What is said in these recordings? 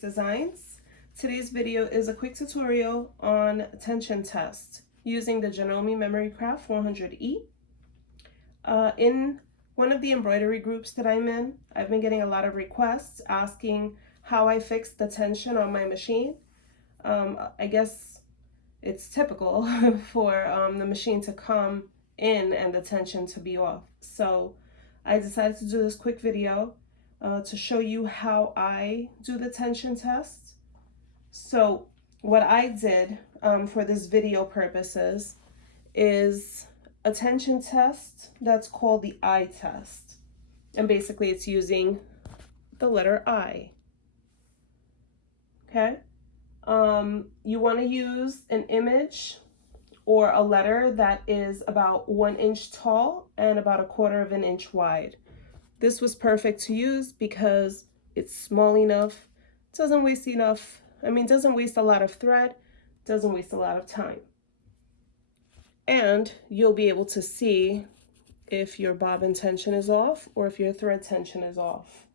Designs. Today's video is a quick tutorial on tension test using the Janome Memory Craft E400. In one of the embroidery groups that I'm in, I've been getting a lot of requests asking how I fix the tension on my machine. I guess it's typical for the machine to come in and the tension to be off. So I decided to do this quick video to show you how I do the tension test. So what I did for this video purposes is a tension test that's called the I test. And basically it's using the letter I. Okay? You want to use an image or a letter that is about 1 inch tall and about 1/4 inch wide. This was perfect to use because it's small enough, doesn't waste a lot of thread, doesn't waste a lot of time. And you'll be able to see if your bobbin tension is off or if your thread tension is off.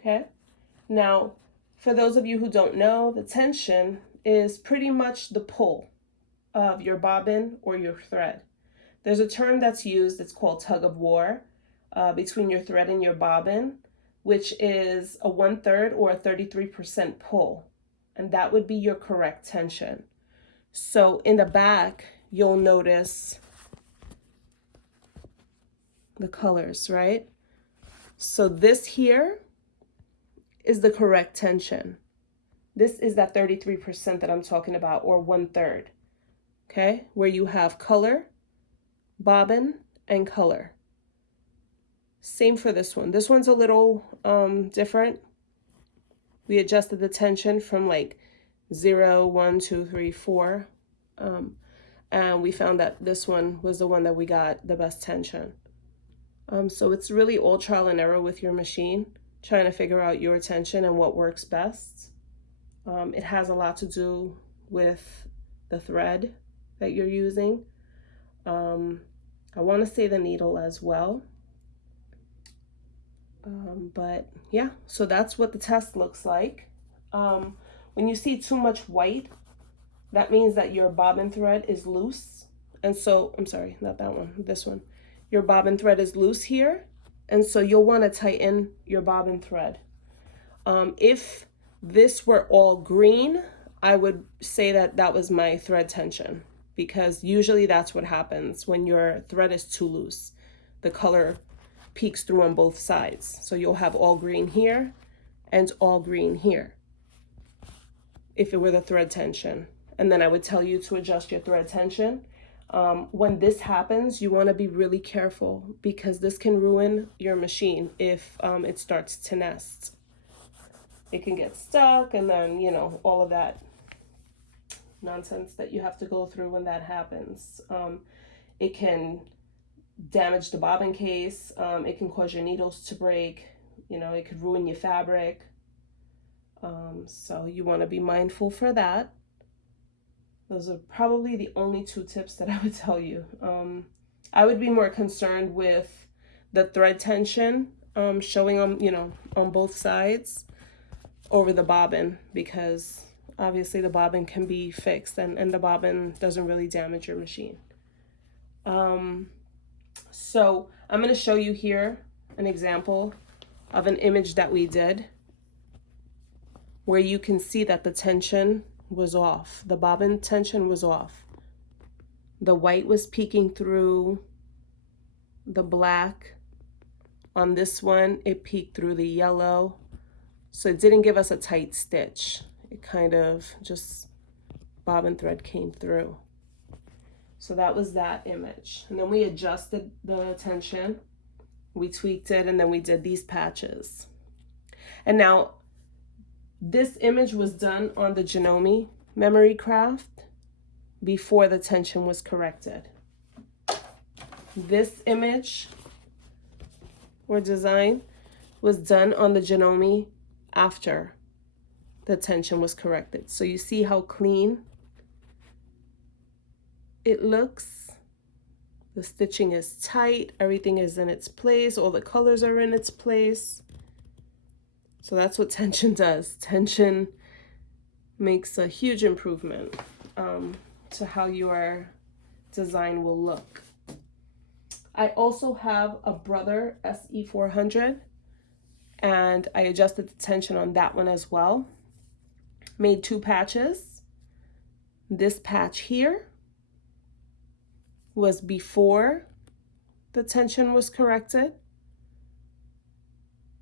Okay? Now, for those of you who don't know, the tension is pretty much the pull of your bobbin or your thread. There's a term that's used, it's called tug of war, between your thread and your bobbin, which is a 1/3 or a 33% pull, and that would be your correct tension. So in the back, you'll notice the colors, right? So this here is the correct tension. This is that 33% that I'm talking about, or 1/3, okay? Where you have color, bobbin, and color. Same for this one. This one's a little different. We adjusted the tension from like 0, 1, 2, 3, 4. And we found that this one was the one that we got the best tension. So it's really all trial and error with your machine, trying to figure out your tension and what works best. It has a lot to do with the thread that you're using. I want to say the needle as well. But yeah, so that's what the test looks like. When you see too much white, that means that your bobbin thread is loose. And so, I'm sorry, not that one, this one. Your bobbin thread is loose here. And so you'll want to tighten your bobbin thread. If this were all green, I would say that that was my thread tension, because usually that's what happens when your thread is too loose. The color peeks through on both sides. So you'll have all green here and all green here if it were the thread tension. And then I would tell you to adjust your thread tension. When this happens, you want to be really careful, because this can ruin your machine if it starts to nest. It can get stuck, and then, you know, all of that nonsense that you have to go through when that happens. It can damage the bobbin case. It can cause your needles to break. You know, it could ruin your fabric. So you want to be mindful for that. Those are probably the only 2 tips that I would tell you. I would be more concerned with the thread tension showing on, you know, on both sides over the bobbin, because obviously the bobbin can be fixed, and the bobbin doesn't really damage your machine. So I'm going to show you here an example of an image that we did where you can see that the tension was off. The bobbin tension was off. The white was peeking through the black. On this one, it peeked through the yellow. So it didn't give us a tight stitch. It kind of just bobbin thread came through. So that was that image. And then we adjusted the tension, we tweaked it, and then we did these patches. And now this image was done on the Janome Memory Craft before the tension was corrected. This image or design was done on the Janome after the tension was corrected. So you see how clean it looks. The stitching is tight, everything is in its place, all the colors are in its place. So that's what tension does. Tension makes a huge improvement to how your design will look. I also have a Brother SE400, and I adjusted the tension on that one as well. Made 2 patches. This patch here was before the tension was corrected.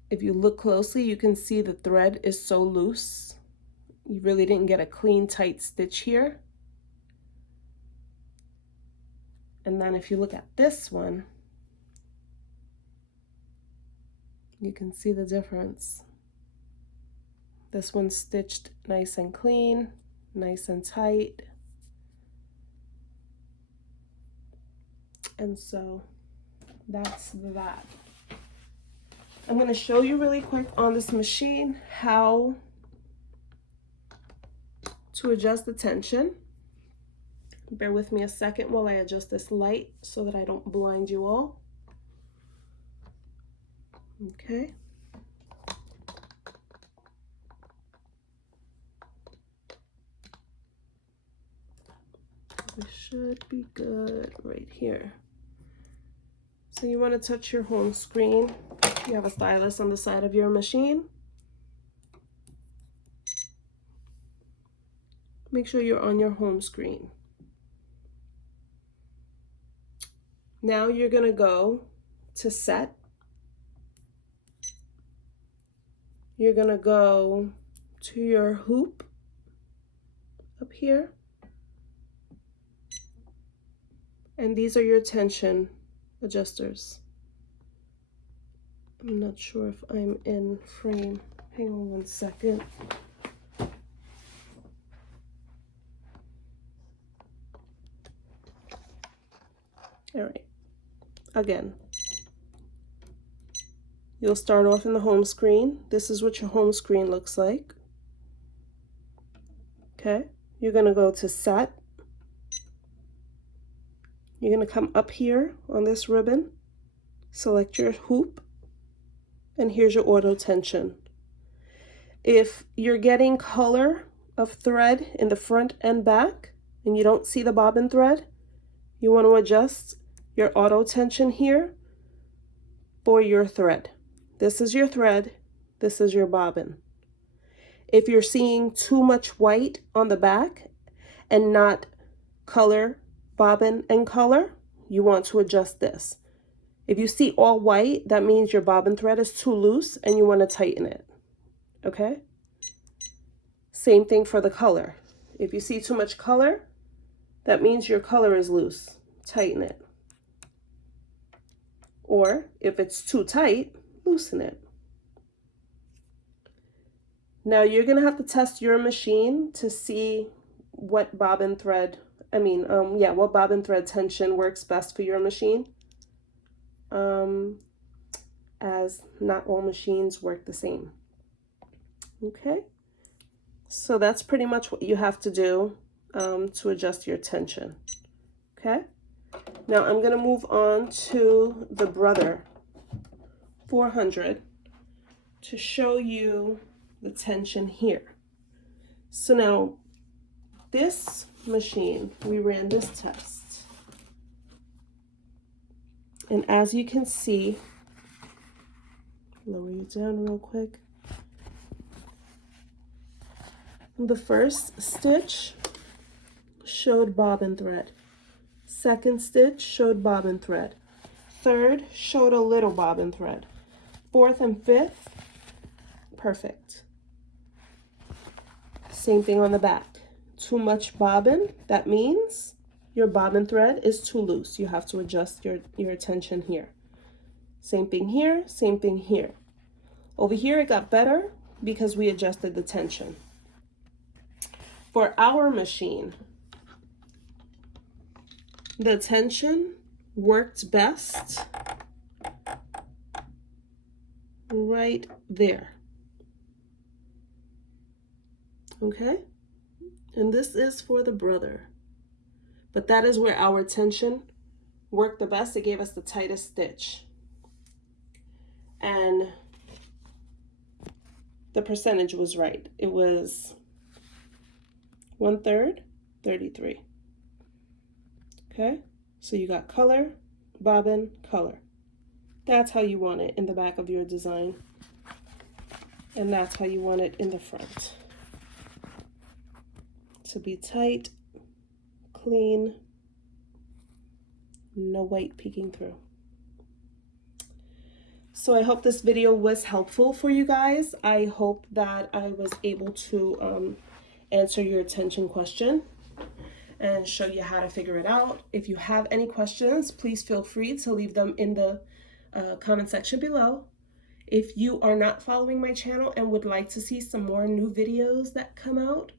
If you look closely, you can see the thread is so loose. You really didn't get a clean, tight stitch here. And then if you look at this one, you can see the difference. This one's stitched nice and clean, nice and tight. And so that's that. I'm going to show you really quick on this machine how to adjust the tension. Bear with me a second while I adjust this light so that I don't blind you all. Okay. We should be good right here. So you want to touch your home screen. You have a stylus on the side of your machine. Make sure you're on your home screen. Now you're going to go to set. You're going to go to your hoop up here. And these are your tension adjusters. I'm not sure if I'm in frame. Hang on one second. All right. Again, you'll start off in the home screen. This is what your home screen looks like. Okay. You're going to go to set. You're going to come up here on this ribbon, select your hoop, and here's your auto tension. If you're getting color of thread in the front and back and you don't see the bobbin thread, you want to adjust your auto tension here for your thread. This is your thread, this is your bobbin. If you're seeing too much white on the back and not color, bobbin and color, you want to adjust this. If you see all white, that means your bobbin thread is too loose and you want to tighten it. Okay? Same thing for the color. If you see too much color, that means your color is loose. Tighten it. Or if it's too tight, loosen it. Now you're going to have to test your machine to see what bobbin thread what bobbin thread tension works best for your machine, as not all machines work the same. Okay, so that's pretty much what you have to do to adjust your tension. Okay, now I'm going to move on to the Brother 400 to show you the tension here. So now this machine, we ran this test, and as you can see, lower you down real quick, the first stitch showed bobbin thread, second stitch showed bobbin thread, third showed a little bobbin thread, fourth and fifth, perfect. Same thing on the back. Too much bobbin, that means your bobbin thread is too loose. You have to adjust your tension here. Same thing here, same thing here. Over here it got better because we adjusted the tension. For our machine, the tension worked best right there. Okay? And this is for the Brother. But that is where our tension worked the best. It gave us the tightest stitch. And the percentage was right. It was 1/3, 33. Okay, so you got color, bobbin, color. That's how you want it in the back of your design. And that's how you want it in the front. To be tight, clean, no white peeking through. So I hope this video was helpful for you guys. I hope that I was able to answer your attention question and show you how to figure it out. If you have any questions, please feel free to leave them in the comment section below. If you are not following my channel and would like to see some more new videos that come out,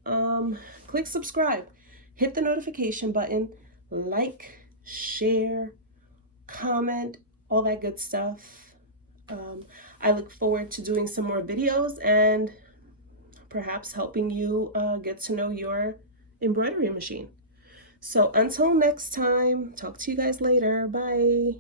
click subscribe, hit the notification button, like, share, comment, all that good stuff. I look forward to doing some more videos and perhaps helping you get to know your embroidery machine. So until next time, talk to you guys later. Bye.